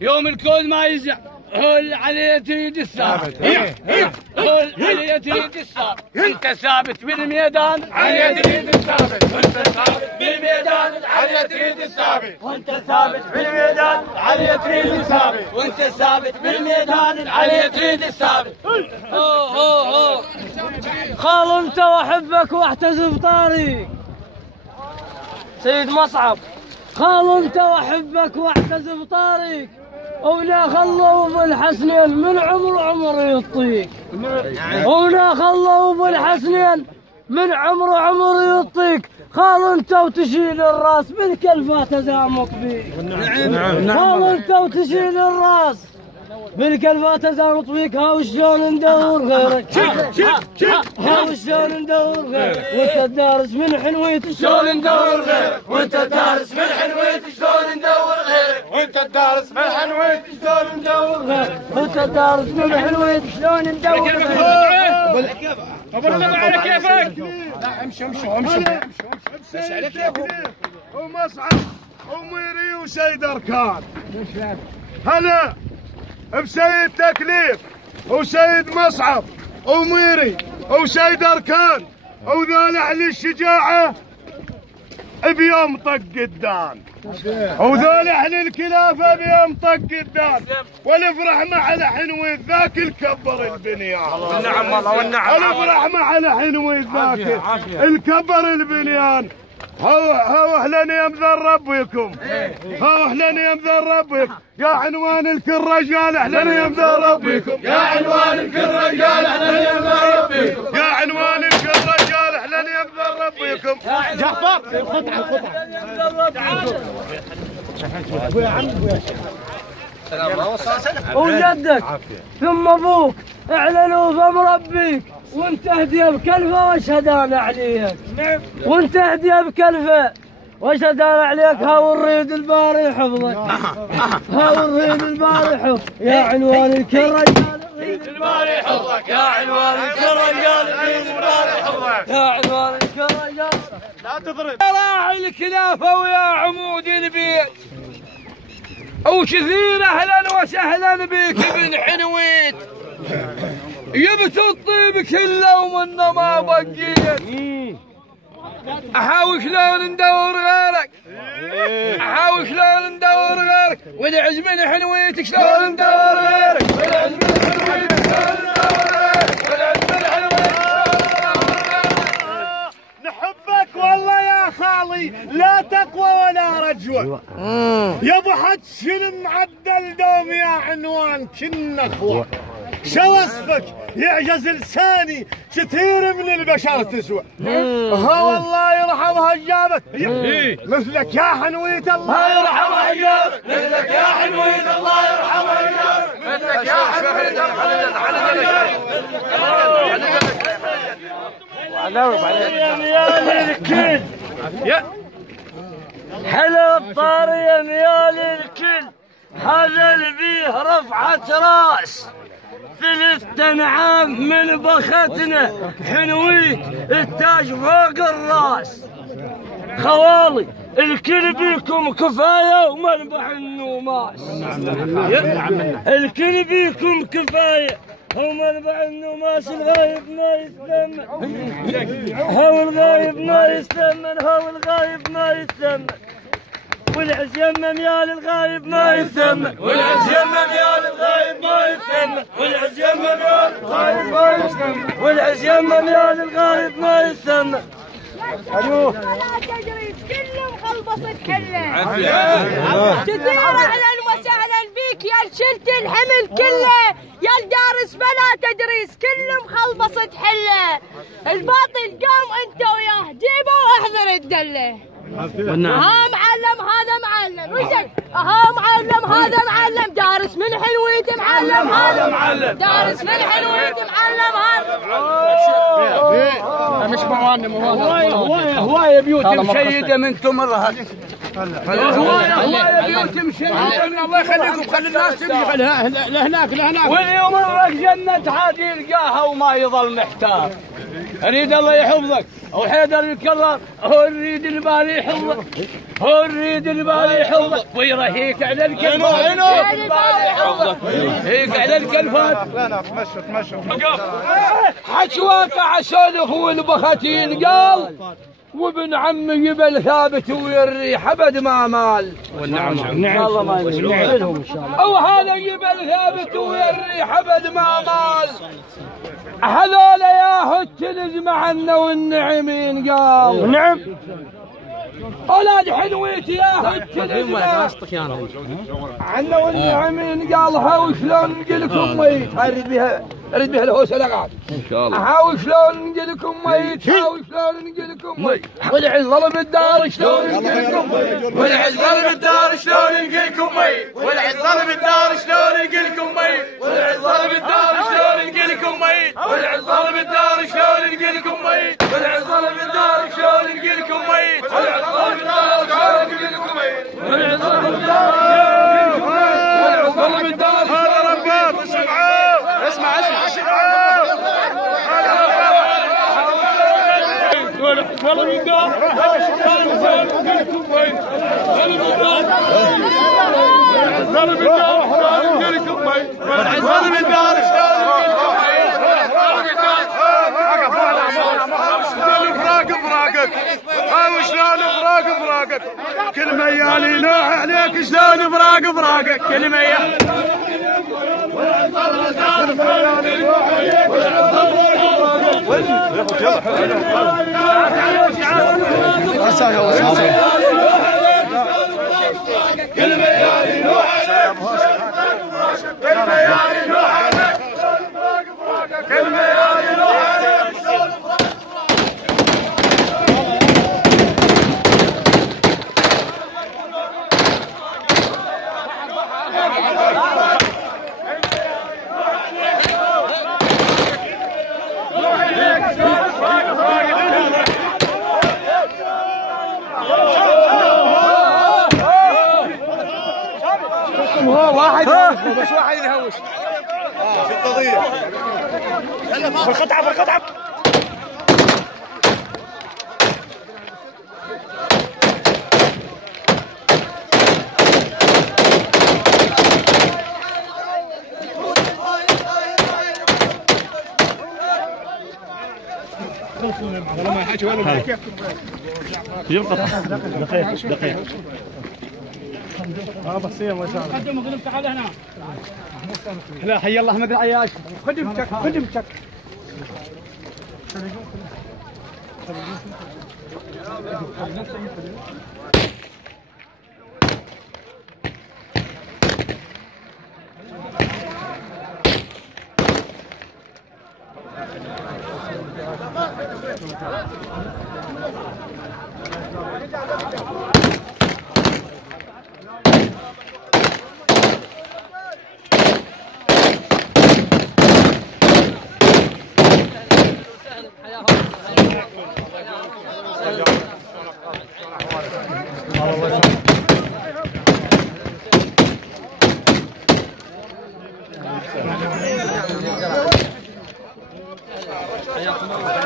يوم الكود ما يزع هل عليه تريد الثابت هل عليه تريد الثابت انت ثابت بالميدان عليه تريد الثابت وانت ثابت بالميدان عليه تريد الثابت وانت ثابت بالميدان عليه تريد الثابت وانت ثابت بالميدان عليه تريد الثابت. خال انت واحبك واحتسب طاري سيد مصعب. خال انت واحبك واحتسب طاريك ولا خلوا بالحسنين من عمر يطيك ولا خلوا بالحسنين من عمر يطيك. خال انت وتشيل الراس بالكلفة تزامط بيك خال انت وتشيل الراس بالكلفة تزامط بيك. هاو شلون ندور غيرك هاو شلون ندور غيرك وانت دارس من حنويت شلون ندور غيرك وانت دارس من حنويت شلون ندور غيرك وانت دارس من حنويت شلون ندور غيرك وانت دارس من حنويت شلون ندور غيرك. ابو على كيفك. لا امشي على كيفك. ومصعب وميري وسيد اركان. هلا بسيد تكليف وسيد مصعب وميري وسيد اركان وذول اهل الشجاعه بيوم طق الدان وذول اهل الكلافه بيوم طق الدان والافرح مع الحنويت ذاك الكبر البنيان. والنعم والله والنعم. والافرح مع الحنويت ذاك الكبر البنيان. هو اهلا يا مذرب بكم هو اهلا يا مذرب بكم يا عنوان الكل رجال اهلا يا مذرب بكم يا عنوان الكل رجال اهلا يا مذرب بكم يا عنوان الكل رجال اهلا يا مذرب بكم. جعفر القطعه وجدك ثم ابوك اعلنوا فمربيك وانت هديه بكلفه وشهدان عليك وانت هديه بكلفه وشهدان عليك. هاو الريد الباري حفظك هاو الريد الباري حفظك يا عنوان الكل رجال الريد الباري حفظك يا عنوان الكل رجال الريد الباري حفظك يا عنوان الكل رجال. لا تضرب يا راعي الكلافه ويا عمود البيت وكثير اهلا وسهلا بك ابن حنويت جبت الطيب كله ومنه ما بقيت. احاول شلون ندور غيرك احاول شلون ندور غيرك والعز من حنويتك شلون ندور غيرك والعز من حنويتك شلون ندور غيرك والعز من حنويتك. نحبك والله يا خالي لا تقوى ولا رجوه يا ابو حج شنو معدل دوم يا عنوان كنا اخوه. شو وصفك يعجز لساني كثير من البشر تسوى. ها والله يرحمها جابك مثلك يا حنويت الله يرحمها جابك مثلك يا حنويت الله يرحمها جابك مثلك يا حنويت يا حلو الطاري يا ميال الكل هذا اللي بيه رفعة راس 3 عام من بختنا حنويت التاج فوق الراس. خوالي الكل بيكم كفايه ومنبح النوماس الكل بيكم كفايه ومنبح النوماس. الغايب ما يستمن هو الغايب ما يستمن هو الغايب ما يستمن والعز يمم يا للغايب ما يثمن والعز يمم يا للغايب ما يثمن والعز يمم يا للغايب ما يثمن والعز يمم يا للغايب ما يثمن. ايوه تدريس كله مخلبصة حله كثير اهلا وسهلا بيك يا شلت الحمل كله يا الدارس بلا تدريس كله مخلبصة حله. الباطل قام انت وياه جيبه واحذر الدله. ها معلم هذا معلم رجل ها معلم هذا معلم دارس من حنويت معلم هذا معلم دارس من حنويت معلم هذا. مش مواني هوايه بيوت مشيده من تمرها الله يبي تمشي. الله يخليكم، خلي الناس تمشي لهناك. واليوم لك جنة عاد يلقاها وما يظل محتار. اريد الله يحفظك او حيدر الكرر، هو نريد الباري يحفظك، هو نريد الباري يحفظك ويرهيك على الكلفات. هيك على الكلفات. تمشى حشواك عسولف والبختين قال، وابن عمي يبل ثابت ويريح ابد ما مال. والنعم الله ما ينعمهم ان شاء الله. او هذا يبل ثابت ويريح ابد ما مال. هذول يا التلج معنا والنعمين قال. نعم. اولاد حلويتي يا التلج عنا والنعمين قال. هاو شلون نجلكم ميت. اريد بها الهوسه لقعد ان شاء الله. هاو شلون نجلكم ميت، هاو شلون نجلكم ميت. والعز ظلم الدار شلون نجلكم ميت، والعز ظلم الدار شلون نجلكم ميت، والعز ظلم الدار شلون نجلكم ميت، والعز ظلم الدار شلون نجلكم ميت، والعز ظلم الدار شلون نجلكم ميت، والعز ظلم الدار شلون نجلكم ميت، والعز ظلم الدار شلون نجلكم ميت، والعز ظلم الدار ظلم الدار. هذا رباط اسمعوا، اسمع ظلم الدار، ظلم الدار ظلم الدار شلون فراقك كل ميالي نوح عليك. شلون فراقك كل ميالي. واحد بس واحد يهوش. في القضية بالقطعة ما يحكي ولا كيف يبقى دقيقة. بسيط ما شاء الله. قدم وقلم تعال هنا. لا حي الله احمد العياش. قدم شك. حياكم الله.